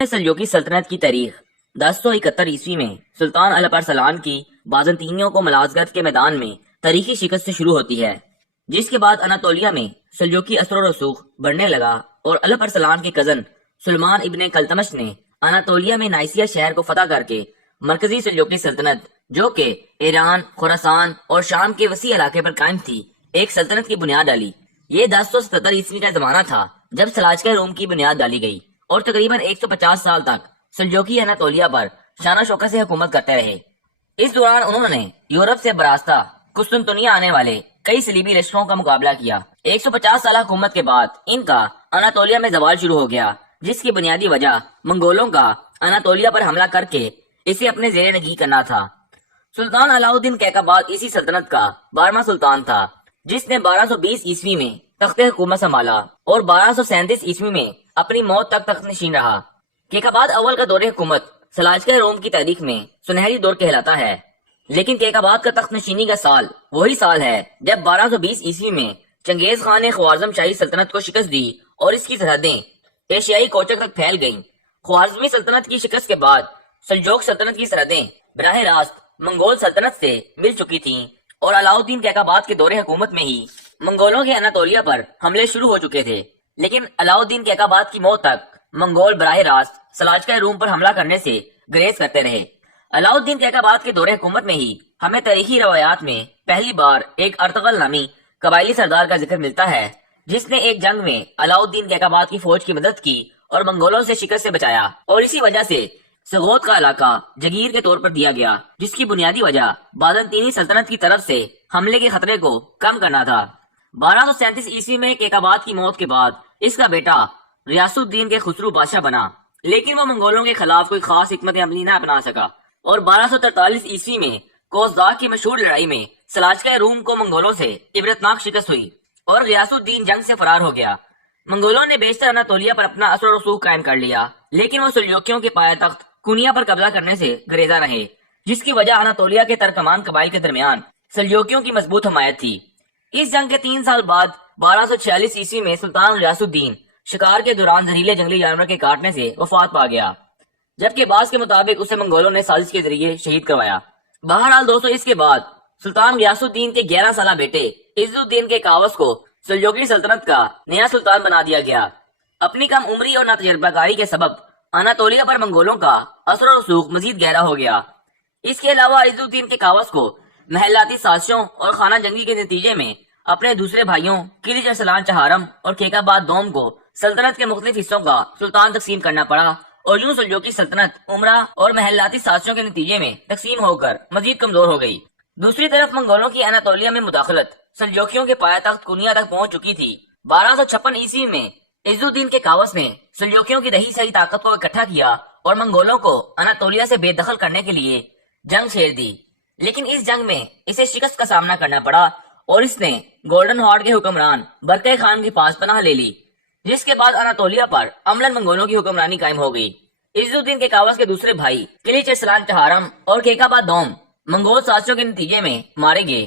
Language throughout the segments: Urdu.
سلجوقی سلطنت کی تاریخ 1071 میں سلطان الپ ارسلان کی بازنطینیوں کو ملازگرد کے میدان میں تاریخی شکست سے شروع ہوتی ہے، جس کے بعد اناطولیہ میں سلجوقی اثر و رسوخ بڑھنے لگا اور الپ ارسلان کے کزن سلمان ابن کلتمش نے اناطولیہ میں نائسیہ شہر کو فتح کر کے مرکزی سلجوقی سلطنت، جو کہ ایران، خراسان اور شام کے وسیع علاقے پر قائم تھی، ایک سلطنت کی بنیاد ڈالی۔ یہ 1077 کا زمانہ تھا جب سلاجقہ روم کی بنیاد ڈالی گئی اور تقریباً 150 سال تک سلجوقی اناطولیہ پر شان و شوکت سے حکومت کرتے رہے۔ اس دوران انہوں نے یورپ سے براستہ قسطنطنیہ آنے والے کئی صلیبی لشکروں کا مقابلہ کیا۔ 150 سالہ حکومت کے بعد ان کا اناطولیہ میں زوال شروع ہو گیا، جس کی بنیادی وجہ منگولوں کا اناطولیہ پر حملہ کر کے اسے اپنے زیر نگین کرنا تھا۔ سلطان علاؤ الدین کیقباد اسی سلطنت کا 12واں سلطان تھا، جس نے 1220 میں تخت حکومت سنبھالا اور 1237 میں اپنی موت تک تخت نشین رہا۔ کیقباد اول کا دور حکومت سلاجقہ روم کی تاریخ میں سنہری دور کہلاتا ہے، لیکن کیقباد کا تخت نشینی کا سال وہی سال ہے جب 1220 میں چنگیز خان نے خوارزم شاہی سلطنت کو شکست دی اور اس کی سرحدیں ایشیائی کوچک تک پھیل گئیں۔ خوارزمی سلطنت کی شکست کے بعد سلجوق سلطنت کی سرحدیں براہ راست منگول سلطنت سے مل چکی تھیں اور علاؤ الدین کیقباد کے دور حکومت میں ہی منگولوں کے اناطولیہ پر حملے شروع ہو چکے تھے، لیکن علاؤ الدین کیقباد کی موت تک منگول براہ راست سلاجقہ روم پر حملہ کرنے سے گریز کرتے رہے۔ علاؤ الدین کیقباد کے دور حکومت میں ہی ہمیں تاریخی روایات میں پہلی بار ایک ارطغرل نامی قبائلی سردار کا ذکر ملتا ہے، جس نے ایک جنگ میں علاؤ الدین کیقباد کی فوج کی مدد کی اور منگولوں سے شکست سے بچایا، اور اسی وجہ سے سغوت کا علاقہ جگیر کے طور پر دیا گیا، جس کی بنیادی وجہ بازنطینی سلطنت کی طرف سے حملے کے خطرے کو کم کرنا تھا۔ 1237 میں کیقباد کی موت کے بعد اس کا بیٹا ریاض الدین کے خسرو بادشاہ بنا، لیکن وہ منگولوں کے خلاف کوئی خاص حکمت عملی نہ اپنا سکا، اور 1243 میں کوزداغ کی مشہور لڑائی میں سلاجقہ روم کو منگولوں سے عبرتناک شکست ہوئی اور غیاث الدین جنگ سے فرار ہو گیا۔ منگولوں نے بیشتر اناطولیہ پر اپنا اثر و رسوخ قائم کر لیا، لیکن وہ سلجوقیوں کے پایہ تخت کنیا پر قبضہ کرنے سے گریزہ رہے، جس کی وجہ اناطولیہ کے ترکمان قبائل کے درمیان سلجوقیوں کی مضبوط حمایت تھی۔ اس جنگ کے 3 سال بعد 1246 میں سلطان غیاث الدین شکار کے دوران زہریلے جنگلی جانور کے کاٹنے سے وفات پا گیا، جبکہ بعض کے مطابق اسے منگولوں نے سازش کے ذریعے شہید کروایا۔ بہرحال دوستو، اس کے بعد سلطان غیاث الدین کے 11 سالہ بیٹے عز الدین کے کاوس کو سلجوقی سلطنت کا نیا سلطان بنا دیا گیا۔ اپنی کم عمری اور ناتجربہ کاری کے سبب اناطولیہ پر منگولوں کا اثر و رسوخ مزید گہرا ہو گیا۔ اس کے علاوہ عز الدین کے کاوس کو محلاتی سازشوں اور خانہ جنگی کے نتیجے میں اپنے دوسرے بھائیوں کلیچ ارسلان چہارم اور کیقباد دوم کو سلطنت کے مختلف حصوں کا سلطان تقسیم کرنا پڑا، اور یوں سلجوقی سلطنت عمرہ اور محلاتی سازشوں کے نتیجے میں تقسیم ہو کر مزید کمزور ہو گئی۔ دوسری طرف منگولوں کی اناطولیہ میں مداخلت سلجوقیوں کے پایہ تخت کنیا تک پہنچ چکی تھی۔ 1256 میں عز الدین کے کاوس نے سلجوقیوں کی رہی سہی طاقت کو اکٹھا کیا اور منگولوں کو اناطولیہ سے بے دخل کرنے کے لیے جنگ چھیڑ دی، لیکن اس جنگ میں اسے شکست کا سامنا کرنا پڑا اور اس نے گولڈن ہارڈ کے حکمران برقع خان کے پاس پناہ لے لی، جس کے بعد اناطولیہ پر عملاً منگولوں کی حکمرانی قائم ہو گئی۔ عز الدین کے کاوس کے دوسرے بھائی کلیچ ارسلان چہارم اور کیقباد دوم منگول سازشوں کے نتیجے میں مارے گئے۔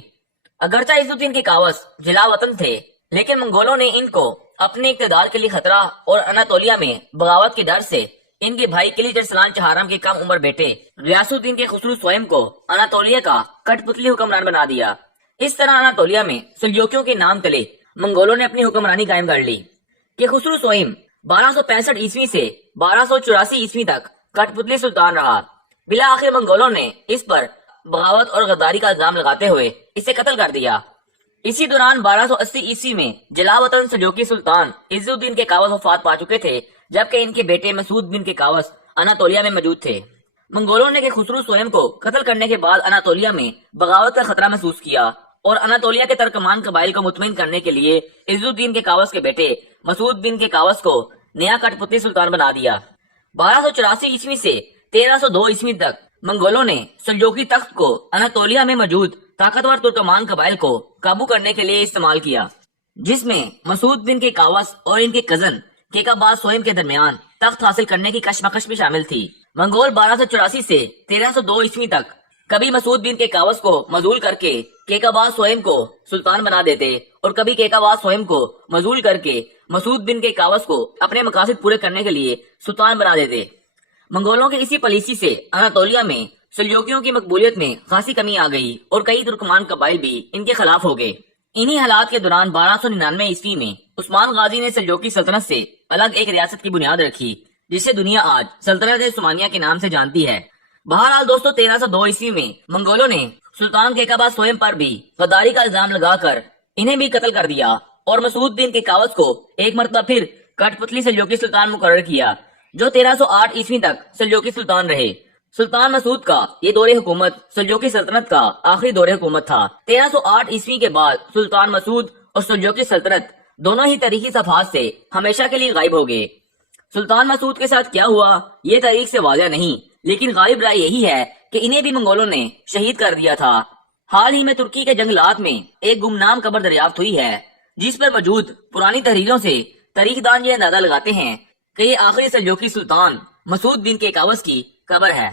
اگرچہ عز الدین کے کاوس جلا وطن تھے، لیکن منگولوں نے ان کو اپنے اقتدار کے لیے خطرہ اور اناطولیہ میں بغاوت کے ڈر سے ان کے بھائی کلیچ ارسلان چہارم کے کم عمر بیٹے غیاث الدین کے خسرو سوئم کو اناطولیہ کا کٹ پتلی حکمران بنا دیا۔ اس طرح اناطولیہ میں سلجوقیوں کے نام تلے منگولوں نے اپنی حکمرانی قائم کر لی کہ خسرو سوئم 1265 سے 1284 تک کٹ پتلی سلطان رہا۔ بالآخر منگولوں نے اس پر بغاوت اور غداری کا الزام لگاتے ہوئے اسے قتل کر دیا۔ اسی دوران 1280 میں جلا وطن سلجوقی سلطان عز الدین کے کاوس وفات پا چکے تھے، جبکہ ان کے بیٹے مسعود بن کے کاوس اناطولیہ میں موجود تھے۔ منگولوں نے خسرو سوئم کو قتل کرنے کے بعد اناطولیہ میں بغاوت کا خطرہ محسوس کیا اور اناطولیہ کے ترکمان قبائل کو مطمئن کرنے کے لیے عز الدین کے کاوس کے بیٹے مسعود بن کے کاوس کو نیا کٹ پتلی سلطان بنا دیا۔ 1284 سے 1302 تک منگولوں نے سلجوقی تخت کو اناطولیہ میں موجود طاقتور ترکمان قبائل کو قابو کرنے کے لیے استعمال کیا، جس میں مسعود بن کے کاوس اور ان کے کزن کیقباد سوئم کے درمیان تخت حاصل کرنے کی کشمکش بھی شامل تھی۔ منگول 1284 سے 1302 تک کبھی مسعود بن کے کاوس کو مذول کر کے کیقباد سوئم کو سلطان بنا دیتے اور کبھی کیقباد سوئم کو مذول کر کے مسعود بن کے کاوس کو اپنے مقاصد پورے کرنے کے لیے سلطان بنا دیتے۔ منگولوں کی اسی پالیسی سے اناطولیہ میں سلجوکیوں کی مقبولیت میں خاصی کمی آ گئی اور کئی ترکمان قبائل بھی ان کے خلاف ہو گئے۔ انہی حالات کے دوران 1299 عیسوی میں عثمان غازی نے سلجوکی سلطنت سے الگ ایک ریاست کی بنیاد رکھی جسے دنیا آج سلطنت عثمانیہ کے نام سے جانتی ہے۔ بہرحال دوستو 1302 عیسوی میں منگولوں نے سلطان کیکابا سوئم پر بھی غداری کا الزام لگا کر انہیں بھی قتل کر دیا اور مسعود بن کیکاوس کو ایک مرتبہ پھر کٹ پتلی سلجوکی سلطان مقرر کیا جو 1308 عیسوی تک سلجوکی سلطان رہے۔ سلطان مسعود کا یہ دور حکومت سلجوکی سلطنت کا آخری دور حکومت تھا۔ 1308 عیسوی کے بعد سلطان مسعود اور سلجوکی سلطنت دونوں ہی تاریخی صفحات سے ہمیشہ کے لیے غائب ہو گئے۔ سلطان مسعود کے ساتھ کیا ہوا یہ تاریخ سے واضح نہیں، لیکن غالب رائے یہی ہے کہ انہیں بھی منگولوں نے شہید کر دیا تھا۔ حال ہی میں ترکی کے جنگلات میں ایک گمنام قبر دریافت ہوئی ہے جس پر موجود پرانی تحریروں سے تاریخ دان یہ اندازہ لگاتے ہیں کہ یہ آخری سلجوکی سلطان مسعود بن کیکاوس کی قبر ہے۔